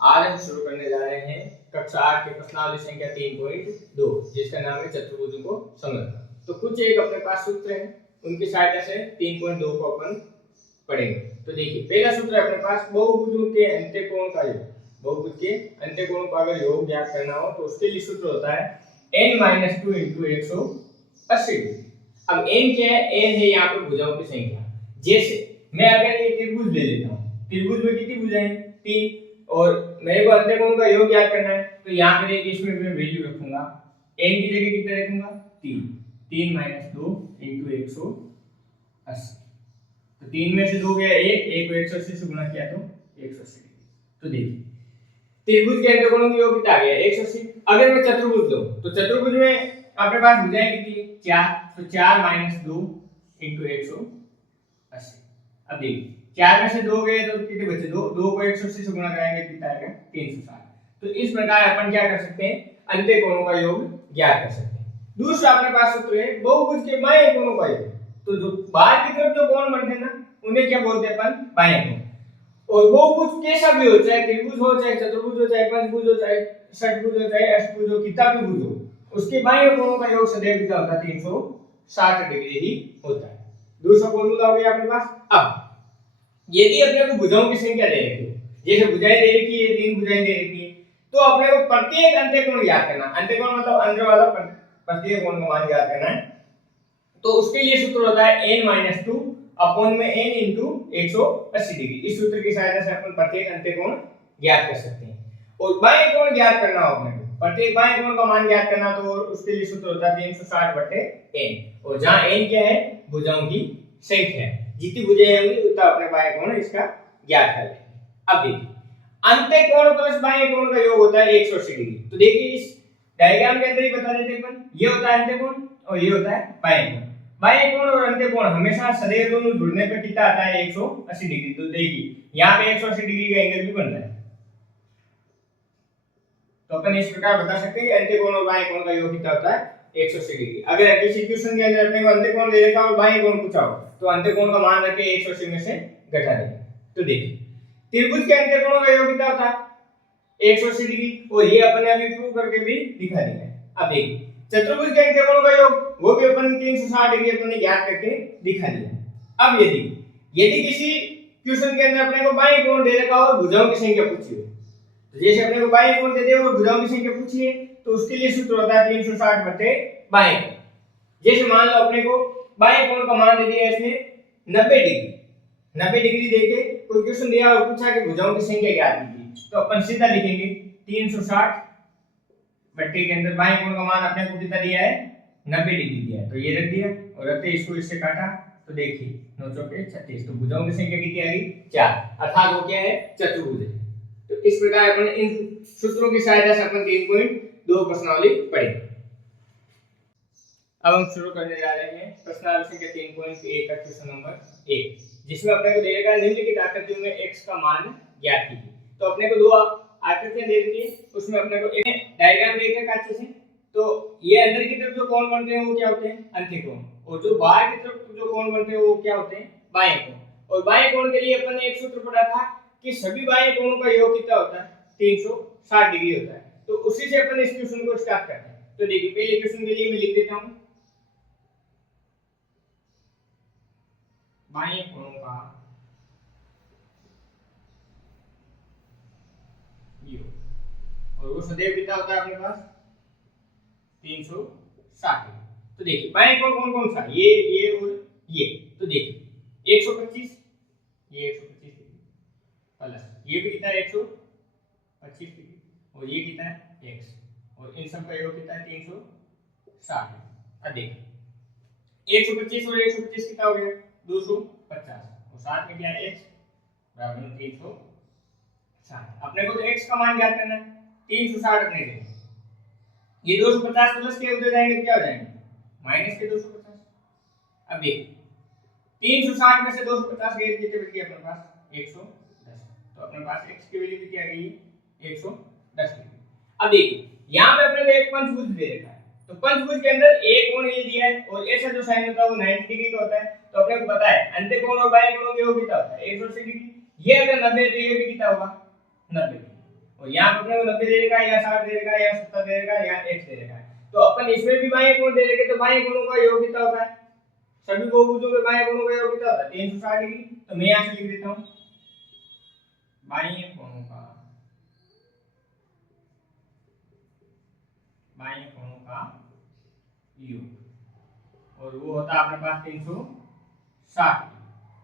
आज हम शुरू करने जा रहे हैं कक्षा 8 की प्रश्नावली संख्या 3.2 जिसका नाम है चतुर्भुजों को समझना। तो कुछ एक अपने पास सूत्र हैं, उनकी सहायता से 3.2 को अपन पढ़ेंगे। तो देखिए पहला सूत्र है अपने पास बहुभुजों के अंत्यकोण का योग। बहुभुज के अंत्यकोण का अगर योग ज्ञात करना हो तो उसके लिए सूत्र होता है n-2 × 180 डिग्री। अब n क्या है? n है यहाँ पर भुजाओं की संख्या। जैसे मैं अगर ये त्रिभुज ले लेता हूँ, त्रिभुज में कितनी भुजाएं? 3, और मेरे को अंत्यकोण का योग ज्ञात करना है तो यहाँ पर एक इसमें मैं वैल्यू रखूंगा, n की जगह कितना रखूंगा? 3 2 × 180। तो 3 में से 2 गया 1, 1 को 180 से गुणा किया तो 180 डिग्री। तो देखिए त्रिभुज के अंत्यकोणों की योग कितना आ गया? 180। अगर मैं चतुर्भुज लूं तो चतुर्भुज में आपके पास भुजाएं कितनी? 4, तो 4 - 2 × 180। अब देखिए 4 में से 2 गए तो कितने बचे? 2, 2 को 180 से गुणा कराएंगे कितना आएगा? 360। तो इस प्रकार अपन क्या कर सकते हैं? अंत्यकोणों का योग ज्ञात कर सकते हैं। दूसरा अपने पास सूत्र है बहुभुज के बाएं कोणों का योग। तो जो बाहर की तरफ जो कोण बनते हैं ना उन्हें क्या बोलते हैं अपन? बाएं कोण। और बहुभुज कैसा भी हो, चाहे त्रिभुज हो, चाहे चतुर्भुज हो, चाहे पंचभुज हो, चाहे षटभुज हो, चाहे अष्टभुज हो, कितना भी भुज हो, उसके बाएं कोणों का योग सदैव कितना होता है? 360 डिग्री ही होता है। दूसरा फॉर्मूला हो गया अपने पास। अब यदि अपने को भुजाओं की संख्या दे रखी है, जैसे भुजाएं दे रखी है, 3 भुजाएं दे रखी है, तो अपने को प्रत्येक अंत्यकोण ज्ञात करना। अंत्यकोण मतलब अंदर वाला प्रत्येक कोण का मान ज्ञात करना है। तो उसके लिए सूत्र होता है n-2 अपॉन में n × 180 डिग्री। इस सूत्र की सहायता से अपन प्रत्येक अंत्यकोण ज्ञात कर सकते हैं। और बाएं कोण ज्ञात करना हो अपने को, प्रत्येक बाएं कोण का मान ज्ञात करना, तो उसके लिए सूत्र होता है 360/n। और जहां n क्या है? भुजाओं की संख्या है। जितनी भुजाएं होंगी उतना अपने बाएं कोण इसका ज्ञात कर लेंगे। अब देखिए अंत्यकोण प्लस बाएं कोण का योग होता है 180 डिग्री। तो देखिए इस डायग्राम के अंदर ही बता देते अपन, ये होता है अंत्यकोण और ये होता है बाएं कोण। बाएं कोण और अंत्यकोण हमेशा सदैव दोनों जुड़ने पर कितना आता है? 180 डिग्री। तो देखिए यहाँ पे 180 डिग्री का एंगल भी बन रहा है। तो अपन इस प्रकार बता सकते हैं कि अंत्यकोण और बाएं कोण का योग कितना होता है? 180 डिग्री। अगर किसी क्वेश्चन के अंदर अपने को अंत्यकोण दे रखा और बाएं कोण पूछा हो तो अंत्यकोण का मान रख के 180 में से घटा देंगे। तो देखिए त्रिभुज के अंत्यकोणों का योग कितना होता है? 180 डिग्री, और ये अपन ने अभी प्रूव करके भी दिखा दिया है। अब देखिए चतुर्भुज के अंत्यकोणों का योग वो भी अपन 360 डिग्री अपन ने ज्ञात करके दिखा दिया। अब यदि किसी क्वेश्चन के अंदर अपने को बाएं कोण दे रखा और भुजाओं की संख्या पूछी हो, तो जैसे अपने को बाएं कोण दे दे और भुजाओं की संख्या पूछी है तो उसके लिए सूत्र होता है 360/बाएं कोण। जैसे मान लो अपने को बाएं कोण का मान दे दिया इसने 90 डिग्री। 90 डिग्री देके कोई क्वेश्चन दिया और पूछा कि भुजाओं की संख्या ज्ञात कीजिए, तो अपन सीधा लिखेंगे 360 बट्टे के अंदर बाएं कोण का मान अपने को कितना दिया है? 90 डिग्री दिया है। तो ये रख दिया और रखते इसको इससे काटा तो देखिए 9 चौके 36। तो भुजाओं की संख्या कितनी आ गई? 4, अर्थात वो क्या है? चतुर्भुज है। तो इस प्रकार अपन इन सूत्रों की सहायता से अपन 3.2 प्रश्नावली पढ़ेंगे। अब हम शुरू करने जा रहे हैं प्रश्नावली संख्या 3.1 का क्वेश्चन नंबर 1, जिसमें अपने को दे रखा है निम्नलिखित आकृतियों में x का मान ज्ञात कीजिए। तो अपने को दो आकृतियां दे रखी है, उसमें अपने को एक डायग्राम देख रखा है अच्छे से। तो ये अंदर की तरफ जो कोण बनते हैं वो क्या होते हैं? अंत्यकोण। और जो बाहर की तरफ जो कोण बनते हैं वो क्या होते हैं? बाएं कोण। और बाएं कोण के लिए अपन ने एक सूत्र पढ़ा था कि सभी बाएं कोणों का योग कितना होता है? 360 डिग्री होता है। तो उसी से अपन इस क्वेश्चन को स्टार्ट करते हैं। तो देखिए पहले क्वेश्चन के लिए मैं लिख देता हूं बाएं कोणों का योग, और वो सदैव कितना होता है अपने पास? 360 डिग्री। तो देखिए बाएं कोण कौन कौन सा? ये और ये। तो देखिए 125, ये 125 डिग्री प्लस ये भी कितना है? 125 डिग्री, और ये कितना है? x, और इन सब का योग कितना है? 360 डिग्री। अब देखिए 125 और 125 कितना हो गया? 250, और साथ में क्या है? x बराबर 360। अपने को तो x का मान ज्ञात करना है, 360 रखने के लिए ये 250 प्लस के उधर जाएंगे क्या हो जाएंगे? माइनस के 250। अब देखिए 360 में से 250 गए कितने बच गए अपने पास? 110। तो अपने पास x की वैल्यू कितनी आ गई? 110 डिग्री। अब देखिए यहाँ पे अपने को एक पंचभुज दे रखा है, तो पंचभुज के अंदर एक कोण ये दिया है और ऐसा जो साइन होता है वो 90 डिग्री का होता है। तो अपने को पता है अंत्यकोण और बाएं कोणों के योग कितना होता है? 180 डिग्री। ये अगर 90 तो ये भी कितना होगा? 90 डिग्री। और यहाँ पे अपने को 90 दे रखा है, यहाँ 60 दे रखा है, यहाँ 70 दे रखा है, यहाँ x दे रखा है। तो अपन इसमें भी बाएं कोण दे रखे, तो बाएं कोणों का योग कितना होता है? सभी बहुभुजों के बाएं कोणों का योग कितना होता है? 360 डिग्री। तो मैं यहाँ से लिख देता हूँ बाएं कोणों का योग, और वो होता है अपने पास 360।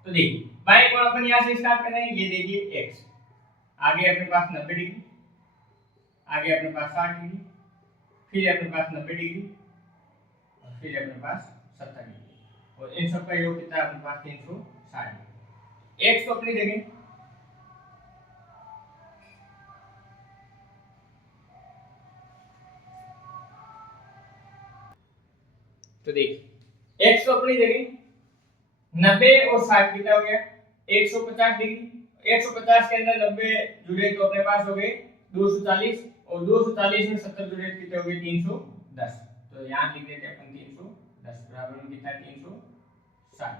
तो देखिए बाएं कोण अपन यहाँ से स्टार्ट कर रहे हैं, ये देखिए x, आगे अपने पास 90 डिग्री, आगे अपने पास 60 डिग्री, फिर अपने पास 90 डिग्री, और फिर अपने पास 70 डिग्री, और इन सब का योग कितना है अपने पास? 360 डिग्री। x को अपनी जगह तो देखिए x को अपनी जगह 90 और 60 कितना हो गया? 150 डिग्री। 150 के अंदर 90 जुड़े तो अपने पास हो गए 240, और 240 में 70 जुड़े कितने हो गए? 310। तो यहाँ लिख देते हैं अपन 310 बराबर में कितना? 360।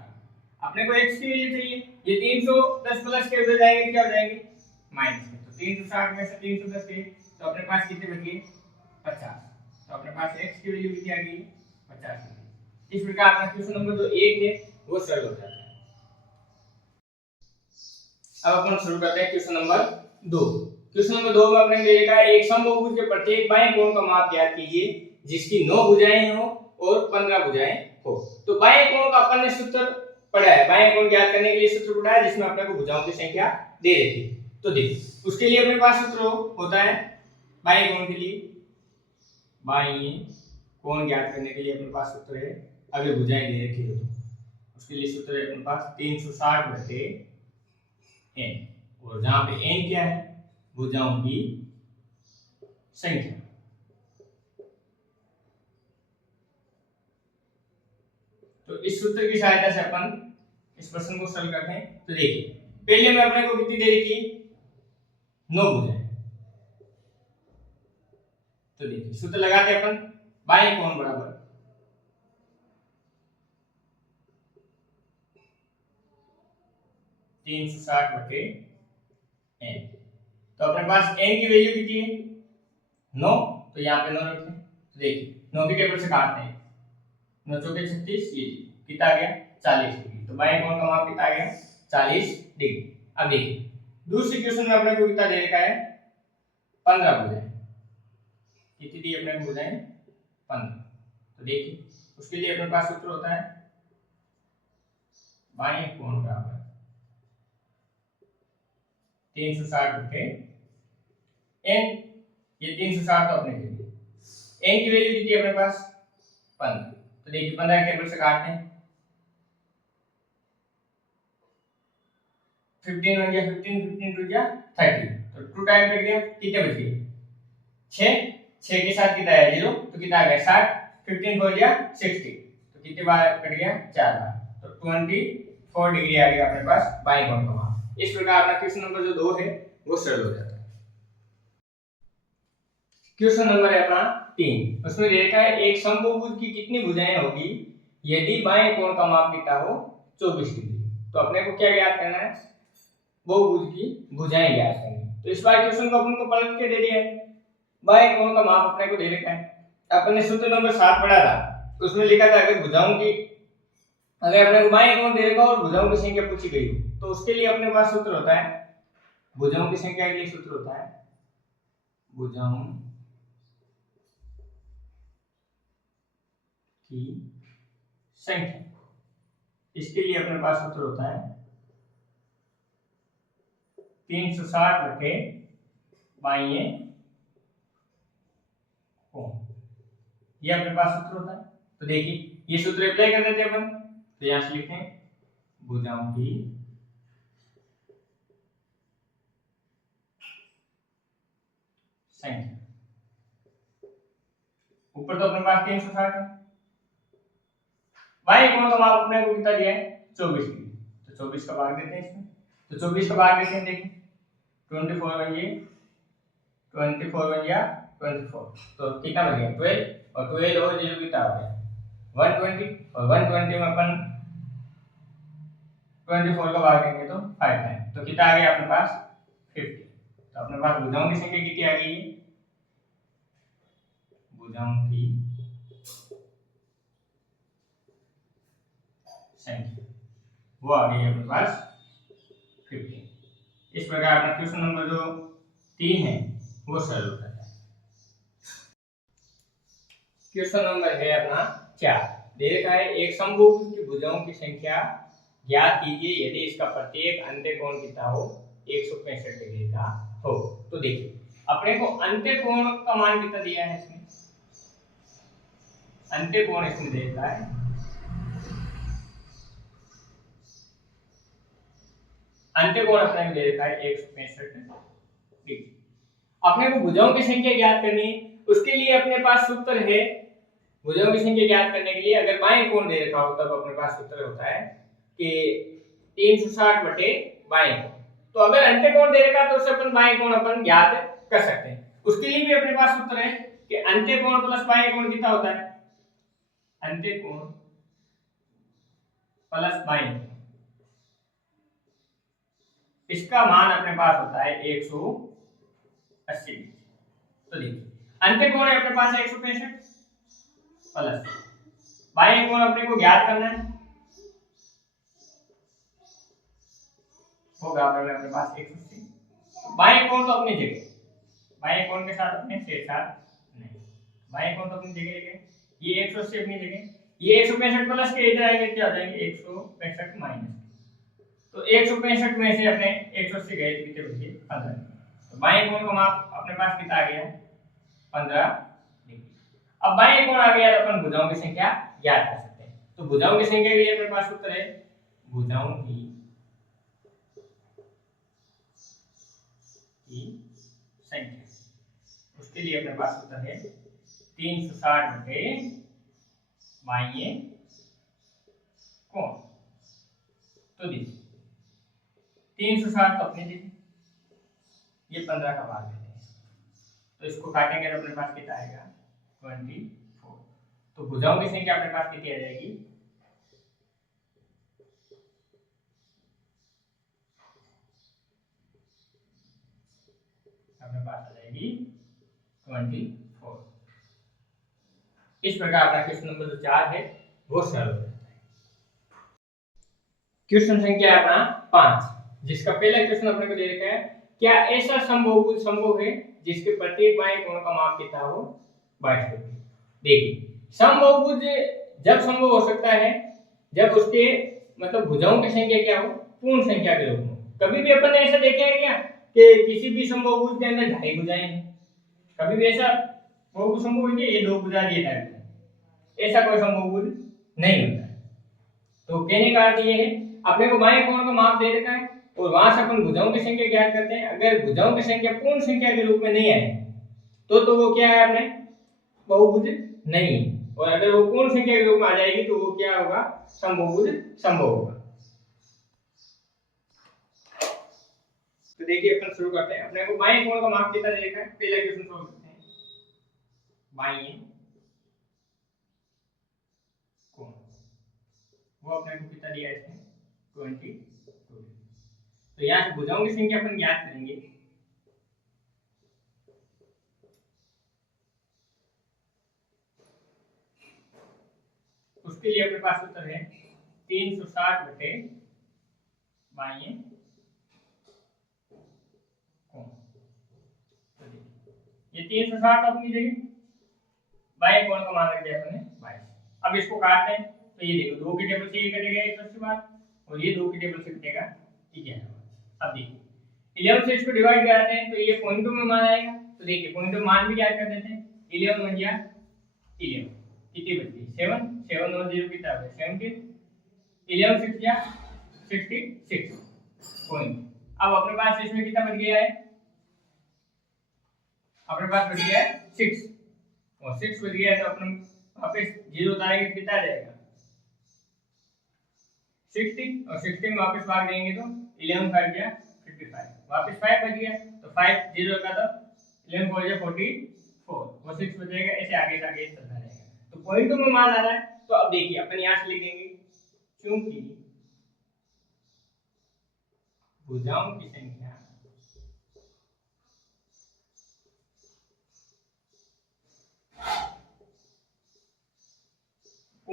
अपने को x की वैल्यू चाहिए, ये 310 प्लस के हो जाएंगे, क्या हो जाएंगे? माइनस के। तो 360 में से 310 के, तो अपने पास कितने बच गए? 50। तो अपने पास x की वैल्यू कितनी आ गई? 50। इस प्रकार का क्वेश्चन नंबर जो 1 है वो सॉल्व हो जाता है। अब अपन शुरू करते हैं क्वेश्चन नंबर 2। क्वेश्चन नंबर 2 में अपने ने लिखा है एक समबाहुभुज के प्रत्येक बाएं कोण का माप ज्ञात कीजिए जिसकी 9 भुजाएं हो और 15 भुजाएं हो। तो बाएं कोण का अपन ने सूत्र पढ़ा है, बाएं कोण ज्ञात करने के लिए सूत्र पढ़ा है जिसमें अपने को भुजाओं की संख्या दे रखी है। तो देखिए उसके लिए अपने पास सूत्र होता है बाएं कोण के लिए, बाएं कोण ज्ञात करने के लिए अपने पास सूत्र है, अगर भुजाएं दे रखी हो तो उसके लिए सूत्र है अपने पास 360 बटे n, और जहां पे n क्या है? भुजाओं की संख्या। तो इस सूत्र की सहायता से अपन इस प्रश्न को सॉल्व करते हैं। तो देखिए पहले में अपने को कितनी दे रखी? 9 भुजाएं। तो देखिए सूत्र लगाते हैं अपन, बाएं कोण बराबर 360 बटे n। तो अपने पास n की वैल्यू कितनी है? 9। तो यहाँ पे 9 रखते हैं। तो देखिए 9 के टेबल से काटते हैं, 9 चौके 36, ये कितना आ गया? 40 डिग्री। तो बाएं कोण का माप कितना आ गया? 40 डिग्री। अब देखिए दूसरी क्वेश्चन में अपने को कितना दे रखा है? 15 भुजाएं। कितनी दी अपने को भुजाएं? 15। तो देखिए उसके लिए अपने पास सूत्र होता है बाएं कोण बराबर 360 बटे n। ये 360 तो अपने लिए n की वैल्यू कितनी है अपने पास? 15। तो देखिए 15 के टेबल से काटते हैं, 15 हो गया 15, 15 टू गया 30। तो 2 टाइम कट गया, कितने बच गए? 6। 6 के साथ कितना है? 0। तो कितना आ गया? 60। 15 हो गया 60। तो कितने बार कट गया? 4 बार। तो 24 डिग्री आ गया अपने पास बाएं कोण का माप। इस प्रकार अपना क्वेश्चन नंबर जो 2 है वो सॉल्व हो जाता है। क्वेश्चन नंबर है अपना 3। उसमें देखा है एक समबाहुभुज की कितनी भुजाएं होगी यदि बाएं कोण का माप कितना हो? 24 डिग्री। तो अपने को क्या ज्ञात करना है? बहुभुज की भुजाएं ज्ञात करनी। तो इस बार क्वेश्चन को अपन को पलट के दे दिया है, बाएं कोण का माप अपने को दे रखा है। अपन ने सूत्र नंबर 7 पढ़ा था, तो उसमें लिखा था अगर भुजाओं की, अगर अपने को बाएं कोण दे रखा और भुजाओं की संख्या पूछी गई हो तो उसके लिए अपने पास सूत्र होता है, भुजाओं की संख्या के लिए सूत्र होता है भुजाओं की संख्या। इसके लिए अपने पास सूत्र होता है 360 बटे बाएं कोण, ये अपने पास सूत्र होता है। तो देखिए ये सूत्र अप्लाई कर देते हैं अपन। तो यहां से लिखते हैं भुजाओं की संख्या। ऊपर तो अपने पास 360 है, बाएं कोण का माप अपने को कितना दिया है? 24 डिग्री। तो 24 का भाग देते हैं इसमें। तो 24 का भाग देते हैं, देखिए 24 बन गए 24 बन गया 24। तो कितना बन गया? 12, और 12 और 0 कितना हो गया? 120, और 120 में अपन 24 का भाग देंगे तो 5 टाइम। तो कितना आ गया अपने पास? 50। तो अपने पास भुजाओं की संख्या कितनी आ गई? भुजाओं की संख्या वो आ गई अपने पास 15। इस प्रकार अपना क्वेश्चन नंबर जो 3 है वो सरल होता है। क्वेश्चन नंबर है अपना 4। दे रखा है एक समभुज की भुजाओं की संख्या ज्ञात कीजिए यदि इसका प्रत्येक अंत्यकोण कितना हो 165 डिग्री का हो। तो देखिए अपने को अंत्यकोण का मान कितना दिया है इसमें, अंत्यकोण इसमें दे रखा है अंत्यकोण अपने को दे रखा है 165 डिग्री। अपने को भुजाओं की संख्या ज्ञात करनी है, उसके लिए अपने पास सूत्र है भुजाओं की संख्या ज्ञात करने के लिए। अगर बाएं कोण दे रखा हो तब अपने पास सूत्र होता है कि 360 बटे बाएं कोण। तो अगर अंत्यकोण दे रखा तो उससे अपन बाएं कोण अपन ज्ञात कर सकते हैं। उसके लिए भी अपने पास सूत्र है कि अंत्यकोण प्लस बाएं कोण कितना होता है, अंत्यकोण प्लस बाएं कोण, इसका मान अपने पास होता है 180। तो देखिए अंत्यकोण है अपने पास 165 प्लस बाएं कोण अपने को ज्ञात करना है, होगा अपने पास 180। बाएं कोण तो अपनी जगह, बाएं कोण के साथ अपने छेड़छाड़ नहीं, बाएं कोण तो अपनी जगह है, ये 180 अपनी जगह, ये 165 प्लस के इधर आएंगे क्या हो जाएंगे 165 माइनस। तो 165 में से अपने 180 गए तो कितने बचे 15। तो बाएं कोण का माप अपने पास कितना आ गया 15 डिग्री। अब बाएं कोण आ गया तो अपन भुजाओं की संख्या ज्ञात कर सकते हैं। तो भुजाओं की संख्या के लिए अपने पास सूत्र है भुजाओं की संख्या, उसके लिए अपने पास सूत्र है 360 बटे बाह्य कोण। तो देखिए 360 तो अपने लिए ये 15 का भाग देते हैं, तो इसको काटेंगे तो अपने पास कितना आएगा 24। तो भुजाओं की संख्या अपने पास कितनी आ जाएगी, अपने पास आ जाएगी 24। इस प्रकार अपना क्वेश्चन नंबर जो 4 है वो सरल हो जाता है। क्वेश्चन संख्या अपना 5, जिसका पहला क्वेश्चन अपने को दे रखा है क्या ऐसा समबहुभुज संभव है जिसके प्रत्येक बाएं कोण का माप कितना हो 22 डिग्री। देखिए समबहुभुज जब संभव हो सकता है जब उसके मतलब भुजाओं की संख्या क्या हो पूर्ण संख्या के रूप में। कभी भी अपन ने ऐसा देखा है क्या कि किसी भी समबहुभुज के अंदर ढाई भुजाएं हैं, कभी भी ऐसा बहुभुज संभव है कि ये दो भुजा ये ढाई भुजा, ऐसा कोई समबहुभुज नहीं होता है। तो कहने का अर्थ ये है अपने को बाएं कोण का माप दे रखा है और वहां से अपन भुजाओं की संख्या ज्ञात करते हैं। अगर भुजाओं की संख्या पूर्ण संख्या के रूप में नहीं आए तो वो क्या है अपने बहुभुज नहीं है, और अगर वो पूर्ण संख्या के रूप में आ जाएगी तो वो क्या होगा समबहुभुज संभव होगा। तो देखिए अपन शुरू करते हैं। अपने को बाएं कोण का माप कितना दे रखा है, पहला क्वेश्चन सॉल्व करते हैं। बाएं कोण वो अपने को कितना दिया है इसमें 22। तो यहाँ से भुजाओं की संख्या अपन ज्ञात करेंगे। उसके लिए अपने पास सूत्र है 360 बटे बाह्य कोण। ये 360 अपनी जगह, बाह्य कोण का मान रख दिया अपने 22। अब इसको काटते हैं तो ये देखो 2 की टेबल से ये कटेगा 180 बार और ये 2 की टेबल से कटेगा 11 बार। अब देखिए 11 से इसको डिवाइड कराते हैं तो ये पॉइंटों में मान आएगा। तो देखिए पॉइंटों में मान भी ज्ञात कर देते हैं। 11 बन गया 11, कितनी बच गई 7, 7 और 0 कितना हो गया 17, 11 6 क्या 66 पॉइंट। अब अपने पास इसमें कितना बच गया है, अपने पास बच गया है 6 और 6 बच गया है तो अपन वापस 0 उतारेंगे तो कितना आ जाएगा 60 और 60 में वापस भाग देंगे तो 11 5 गया 55, वापस 5 बच गया तो 5 0 का तो 11 4 जा 44 और 6 बचेगा। ऐसे आगे से आगे चलता रहेगा। तो पॉइंटों में मान आ रहा है तो अब देखिए अपन यहां से लिख देंगे क्योंकि भुजाओं की संख्या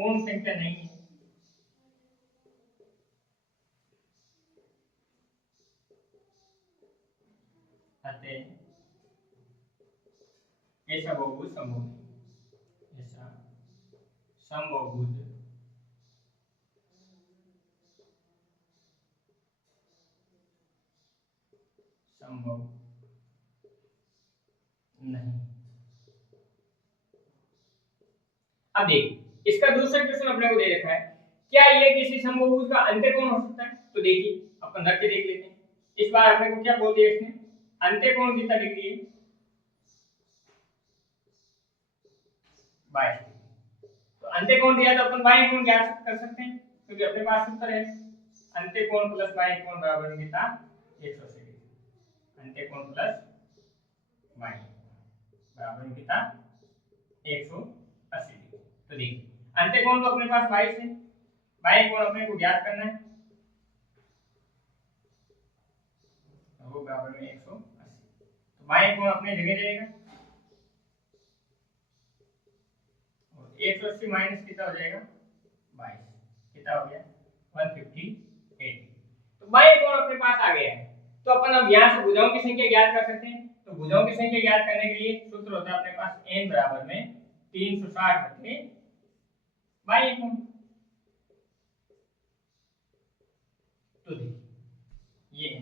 पूर्ण संख्या नहीं है, अतः ऐसा बहुभुज संभव नहीं, ऐसा समबहुभुज संभव नहीं। अब देखिए इसका दूसरा क्वेश्चन अपने को दे रखा है, क्या ये किसी समबहुभुज का अंत्यकोण हो सकता है? तो देखिए अपन रख के देख लेते हैं। इस बार अपने को क्या बोल दिया इसने, अंत्यकोण कितना डिग्री है, 22 डिग्री। तो अंत्यकोण दिया तो अपन बाह्य कोण ज्ञात कर सकते हैं, क्योंकि अपने पास सूत्र है अंत्यकोण प्लस बाह्य कोण बराबर कितना 180 डिग्री। अंत्यकोण प्लस बाह्य कोण बराबर कितना 180 डिग्री। तो देखिए अंत्यकोण तो अपने पास 22 है, बाह्य कोण अपने को ज्ञात करना है, वो बराबर में 180। तो बाह्य कोण अपने जगह रहेगा, और 180 माइनस कितना हो जाएगा 22, कितना हो गया 158। तो बाह्य कोण अपने पास आ गया है। तो अपन अब यहाँ से भुजाओं की संख्या ज्ञात कर सकते हैं। तो भुजाओं की संख्या ज्ञात करने के लिए सूत्र होता है अपने पास n बराबर में 360 बटे बाह्य कोण। तो देखिए ये है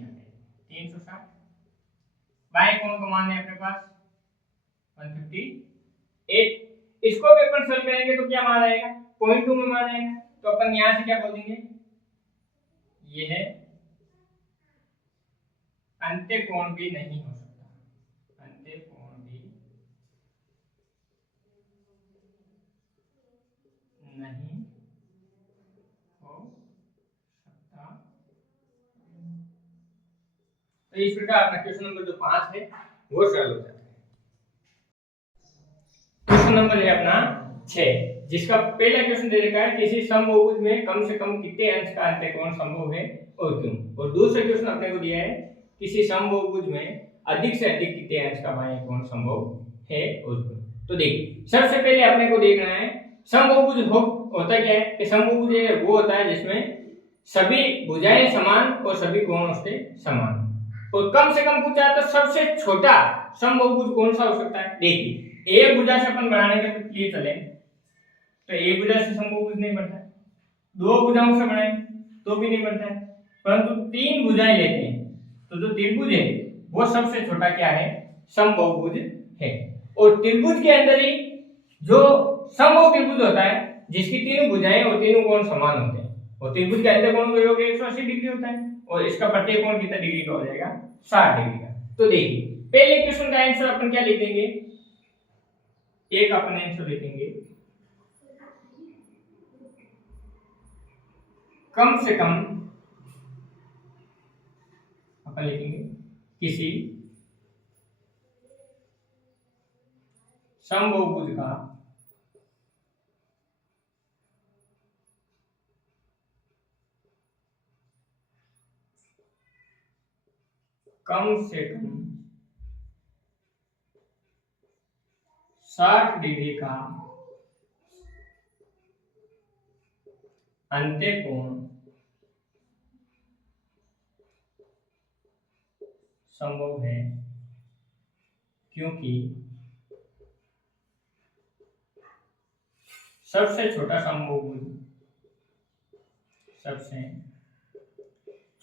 360, बाह्य कोण का मान है अपने पास 158। इसको भी अपन सॉल्व करेंगे तो क्या मान आएगा 0.2 में मान आएगा। तो अपन यहाँ से क्या बोल देंगे, ये है अंत्यकोण भी नहीं हो सकता, अंत्यकोण भी नहीं हो सकता। तो इस प्रकार अपना क्वेश्चन नंबर जो 5 है वो सरल हो जाता है। क्वेश्चन नंबर है अपना 6, जिसका पहला क्वेश्चन दे रखा है किसी समबहुभुज में कम से कम कितने अंश का अंत्यकोण संभव है और क्यों। और दूसरा क्वेश्चन अपने को दिया है किसी समबहुभुज में अधिक से अधिक कितने अंश का बाह्य कोण संभव है और क्यों। तो देखिए सबसे पहले अपने को देखना है समबहुभुज होता क्या है कि समबहुभुज वो होता है जिसमें सभी भुजाएं समान और सभी कोण उसके समान। और कम से कम पूछा तो सबसे छोटा समबहुभुज कौन सा हो सकता है। देखिए एक भुजा से अपन बनाने के लिए चले तो एक भुजा से समबहुभुज नहीं बनता, दो भुजाओं से बनाए तो भी नहीं बनता है, परंतु तीन भुजाएं लेते हैं तो जो त्रिभुज है वो सबसे छोटा क्या है समबहुभुज है। और त्रिभुज के अंदर ही जो समबाहु त्रिभुज होता है जिसकी तीनों भुजाएं और तीनों कोण समान होते हैं, और त्रिभुज के अंतर कोण का योग 180 डिग्री होता है, और इसका प्रत्येक कोण कितना डिग्री का हो जाएगा 60 डिग्री का। तो देखिए पहले क्वेश्चन का आंसर अपन क्या लिख देंगे, एक अपन आंसर लिखेंगे कम से कम, अपन लिखेंगे किसी समबहुभुज का कम से कम 60 डिग्री का अंत्यकोण संभव है, क्योंकि सबसे छोटा समबहुभुज, सबसे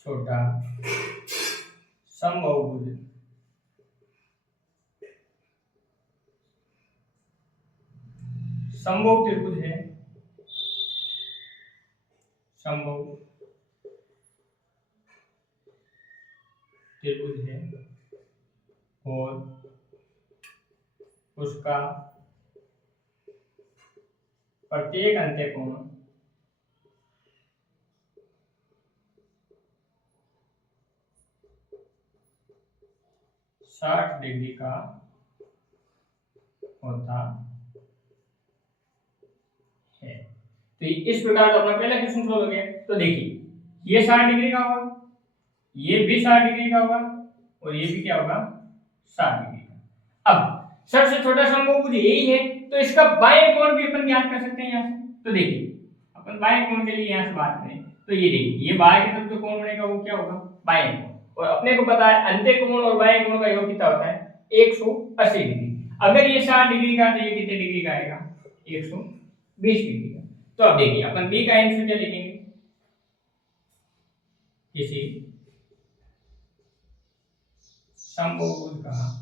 छोटा समबहुभुज समबाहु त्रिभुज है, समबाहु त्रिभुज है, और उसका प्रत्येक अंत्यकोण 60 डिग्री का होता है। तो इस प्रकार तो अपना पहला क्वेश्चन सोल्व हो गया। तो देखिए ये 60 डिग्री का होगा, ये भी 60 डिग्री का होगा, और ये भी क्या होगा 60 डिग्री का। अब सबसे छोटा समबहुभुज यही है तो इसका बाह्य कोण भी अपन ज्ञात कर सकते हैं यहाँ से। तो देखिए अपन बाएं कोण के लिए यहाँ से बात करें तो ये देखिए ये बाएं की तरफ जो कोण बनेगा वो क्या होगा, बाएं कोण। और अपने को पता है अंत्य कोण और बाएं कोण का योग कितना होता है, 180 डिग्री। अगर ये 60 डिग्री का तो ये कितने डिग्री का आएगा, 120 डिग्री का। तो अब देखिए अपन बी का आंसर क्या लिखेंगे, किसी समबाहुभुज का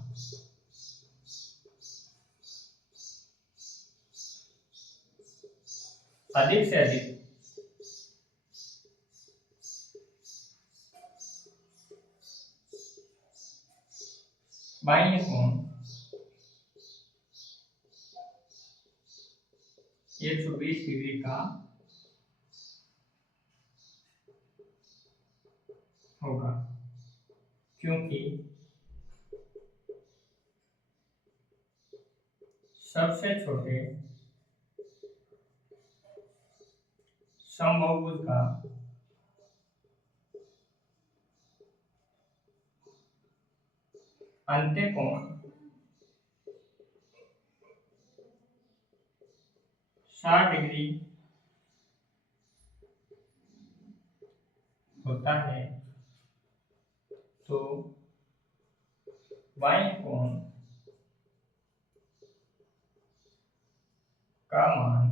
अधिक से अधिक बाह्य कोण 120 डिग्री का होगा, क्योंकि सबसे छोटे समबाहुभुज का अंत्य कोण 60 डिग्री होता है, तो बाह्य कोण का मान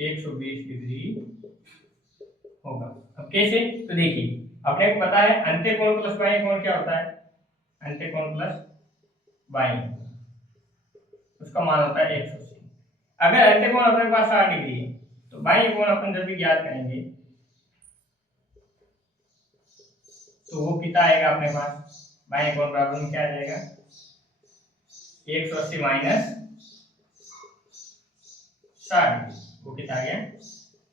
120 डिग्री होगा। अब कैसे, तो देखिए अपने को पता है अंत्य कोण प्लस बाह्य कोण क्या होता है, अंत्य कोण प्लस बाह्य कोण उसका मान होता है 180। अगर अंत्य कोण अपने पास 60 डिग्री है तो बाह्य कोण अपन जब भी ज्ञात करेंगे तो वो कितना आएगा अपने पास, बाह्य कोण बराबर में क्या आ जाएगा, 180 माइनस 60, वो कितना आ गया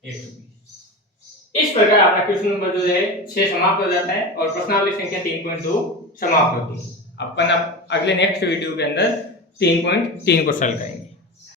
120। इस प्रकार आपका क्वेश्चन नंबर जो है 6 समाप्त हो जाता है और प्रश्नावली संख्या 3.2 समाप्त होती है। अपन अब अगले नेक्स्ट वीडियो के अंदर 3.3 को सॉल्व करेंगे।